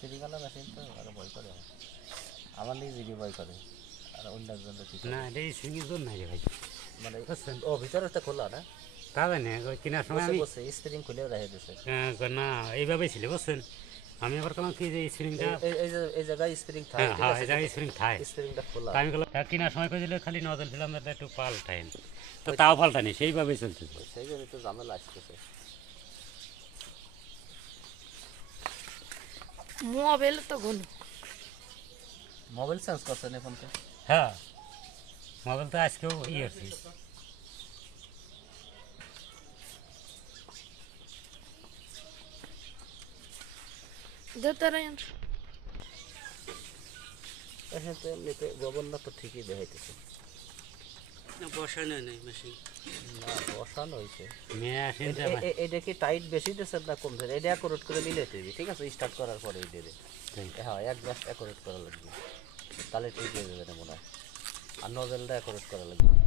spring আলা machine তো আর ভয় করে আমার নিজেকে ভয় করে আর অন্য একজন না এটা স্প্রিং জোন নাই রে ভাই মানে বুঝছেন ও ভিতরে একটা খোলা না তা জানি কেনার সময় আমি বসে স্প্রিং খুলে রেখে দিয়েছে না এইভাবেই ছিল বুঝছেন আমি আবার কলাম কি যে স্প্রিংটা এই জায়গায় স্প্রিং থাকে হ্যাঁ হ্যাঁ এই জায়গায় স্প্রিং থাই স্প্রিংটা খোলা আমি বললাম কেনার সময় কইছিল খালি নজল ছিলাম একটু পাল্টাইন তো তাও পাল্টানি সেইভাবেই চলতেছে সেই জন্য তো ঝামেলা আসতেছে মোবাইল তো ঘন মোবাইল চেঞ্জ করছেন এখন তো হ্যাঁ মোবাইল তো আজকেও আসছি দেতারেন এখন তো এমনিতে গভর্নর তো ঠিকই দেখাইতেছে বসানো নেই মেশিন না বসানো হয়েছে মেয়ে আসেন এটা কি টাইট বেশি দিচ্ছে না কম দিচ্ছে এটা অ্যাকোরেট করে দিলে দিবি ঠিক আছে স্টার্ট করার পরে এই দিয়ে হ্যাঁ এক জাস্ট অ্যাকোরেট করা লাগবে তাহলে ঠিক হয়ে যাবে না মনে হয় আর নজেলটা অ্যাকোরেট করা লাগবে